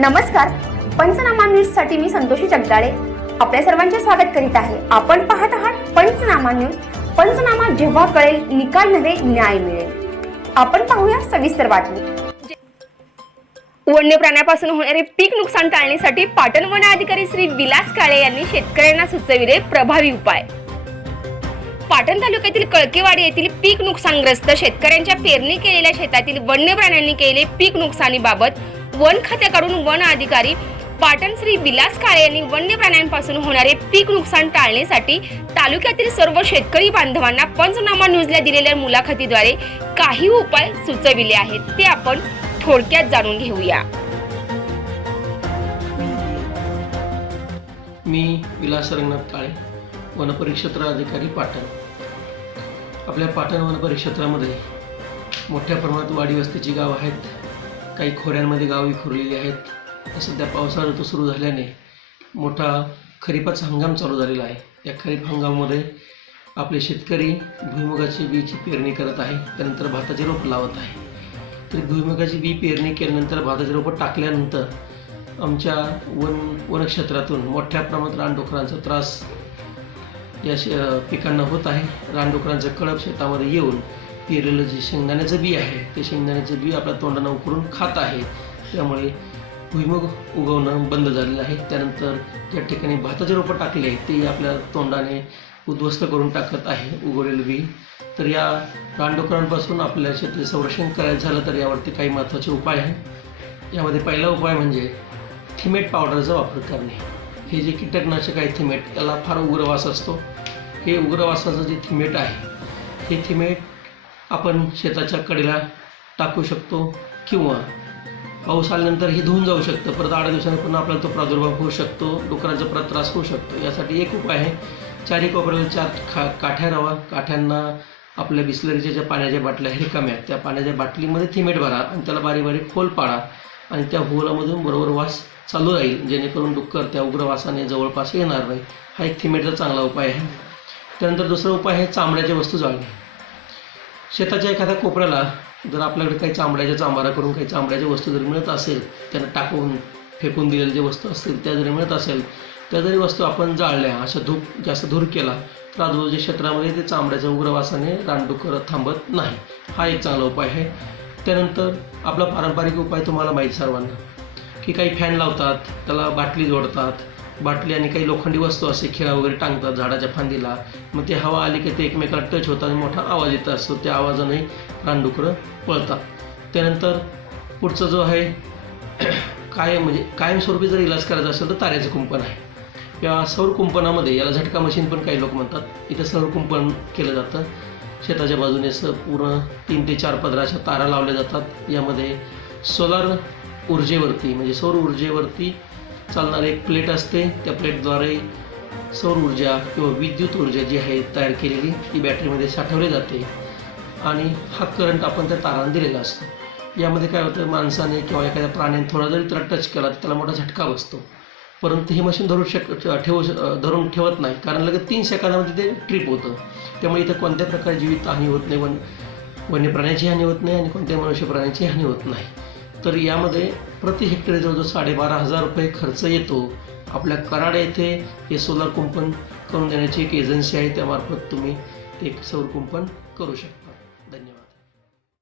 नमस्कार. पंचनामा न्यूजसाठी मी संतोषी जगदाळे. आपल्या सर्वांचे स्वागत करीत आहे. आपण पाहत आहात पंचनामा न्यूज. पंचनामा जेव्हा कळेल निकाल नव्हे न्याय मिळेल. आपण पाहूया सविस्तर बातमी. वन्य प्राण्यापासून होणारे पीक नुकसान टाळण्यासाठी पाटण वन अधिकारी श्री विलास काळे यांनी शेतकऱ्यांना सुचविले प्रभावी उपाय. पाटण तालुक्यातील कळकेवाडी येथील पीक नुकसानग्रस्त शेतकऱ्यांच्या पेरणी केलेल्या शेतातील वन्य प्राण्यांनी केलेले पीक नुकसानीबाबत वन खात्याकडून वन अधिकारी पाटण श्री विलास काळे यांनी वन्य प्राण्यांपासून होणारे पीक नुकसान टाळण्यासाठी तालुक्यातील सर्व शेतकरी बांधवांना पंचनामा न्यूजला दिलेल्या मुलाखतीद्वारे काही उपाय सुचविले आहेत. ते आपण थोडक्यात जाणून घेऊया. मी विलास रंगनाथ काळे वनपरिक्षेत्र अधिकारी पाटण. आपल्या पाटण वनपरिक्षेत्रामध्ये मोठ्या प्रमाणात वाडी वस्तीची गावं आहेत. काही खोऱ्यांमध्ये गावी खुरलेली आहेत. सध्या पावसाळा ऋतू सुरू झाल्याने मोठा खरीपाचा हंगाम चालू झालेला आहे. या खरीप हंगामामध्ये आपले शेतकरी भुईमुगाची बीची पेरणी करत आहे. त्यानंतर भाताचे रोप लावत आहे. तर भुईमुगाची बी पेरणी केल्यानंतर भाताचे रोपं टाकल्यानंतर आमच्या वन वनक्षेत्रातून मोठ्या प्रमाणात रानडुकरांचा त्रास या श पिकांना होत आहे. रानडुकरांचं कळप शेतामध्ये येऊन पेरलेलं जे शेंगदाण्याचं बी आहे ते शेंगदाण्याचं बी आपल्या तोंडानं उकरून खात आहे. त्यामुळे भुईमुग उगवणं बंद झालेलं आहे. त्यानंतर ज्या ठिकाणी भाताचे रोपं टाकले ते आपल्या तोंडाने उद्ध्वस्त करून टाकत आहे उगवलेलं बी. तर या रानडुकरांपासून आपल्या शेतीचं संरक्षण करायचं झालं तर यावरती काही महत्त्वाचे उपाय आहे यामध्ये पहिला उपाय म्हणजे थिमेट पावडरचा वापर करणे. हे जे कीटकनाशक आहे थिमेट त्याला फार उग्रवास असतो. हे उग्रवासाचं जे थिमेट आहे हे थिमेट आपण शेताच्या कडेला टाकू शकतो किंवा पाऊस आल्यानंतर हे धुवून जाऊ शकतं. परत आठ दिवसांनी पुन्हा आपल्याला तो प्रादुर्भाव होऊ शकतो डुकरांचा परत त्रास होऊ शकतो. यासाठी एक उपाय आहे चारी कोपऱ्याला चार खा काठ्या रवा. काठ्यांना आपल्या बिस्लरीच्या ज्या पाण्याच्या बाटल्या आहेत रिकाम्या त्या पाण्याच्या बाटलीमध्ये थिमेट भरा आणि त्याला बारीक बारीक होल पाडा आणि त्या होलामधून बरोबर वास चालू राहील जेणेकरून डुक्कर त्या उग्र वासाने जवळपास येणार नाही. हा एक थिमेटचा चांगला उपाय आहे. त्यानंतर दुसरा उपाय आहे चामड्याच्या वस्तू जाळणे. शेताच्या एखाद्या कोपऱ्याला जर आपल्याकडे काही चांबड्याच्या चांबारा करून काही चांबड्याच्या वस्तू जर मिळत असेल त्यांना टाकून फेकून दिलेल्या ज्या वस्तू असतील त्या जरी मिळत असेल त्या जरी वस्तू आपण जाळल्या अशा धूप जास्त धूर केला तर आजूबाजूच्या क्षेत्रामध्ये ते चांबड्याच्या उग्रवासाने रानडुकर थांबत नाही. हा एक चांगला उपाय आहे. त्यानंतर आपला पारंपरिक उपाय तुम्हाला माहीत सर्वांना की काही फॅन लावतात त्याला बाटली जोडतात बाटली आणि काही लोखंडी वस्तू असे खिळा वगैरे टांगतात झाडाच्या फांदीला. मग ते हवा आली की ते एकमेकाला टच होतात आणि मोठा आवाज येत. असतो त्या आवाजाने रानडुकरं पळतात. त्यानंतर पुढचं जो आहे कायम म्हणजे कायमस्वरूपी जर इलाज करायचा असेल तर ताऱ्याचं कुंपण आहे. या सौर कुंपणामध्ये याला झटका मशीन पण काही लोक म्हणतात इथं सौर कुंपण केलं जातं. शेताच्या बाजूने असं पूर्ण तीन ते चार पदराच्या तारा लावल्या जातात. यामध्ये सोलार ऊर्जेवरती म्हणजे सौर ऊर्जेवरती चालणारी एक प्लेट असते. त्या प्लेटद्वारे सौर ऊर्जा किंवा विद्युत ऊर्जा जी आहे तयार केलेली ती बॅटरीमध्ये साठवली जाते. आणि हा करंट आपण त्या तारांना दिलेला असतो. यामध्ये काय होतं माणसाने किंवा एखाद्या प्राण्याने थोडा जरी त्याला टच केला तर त्याला मोठा झटका बसतो. परंतु हे मशीन धरू शक ठेवू धरून ठेवत नाही. कारण लगेच तीन सेकंदामध्ये ते ट्रिप होतं. त्यामुळे इथं कोणत्या प्रकारे जीवित हानी होत नाही वन वन्य प्राण्याची हानी होत नाही आणि कोणत्याही मनुष्य प्राण्याची हानी होत नाही. तर यामध्ये प्रति हेक्टरी जवळजवळ साडेबारा हजार रुपये खर्च येतो. आपल्या कराड येथे हे सोलर कुंपण करून देण्याची एक एजन्सी आहे त्यामार्फत तुम्ही ते एक सौर कुंपण करू शकता.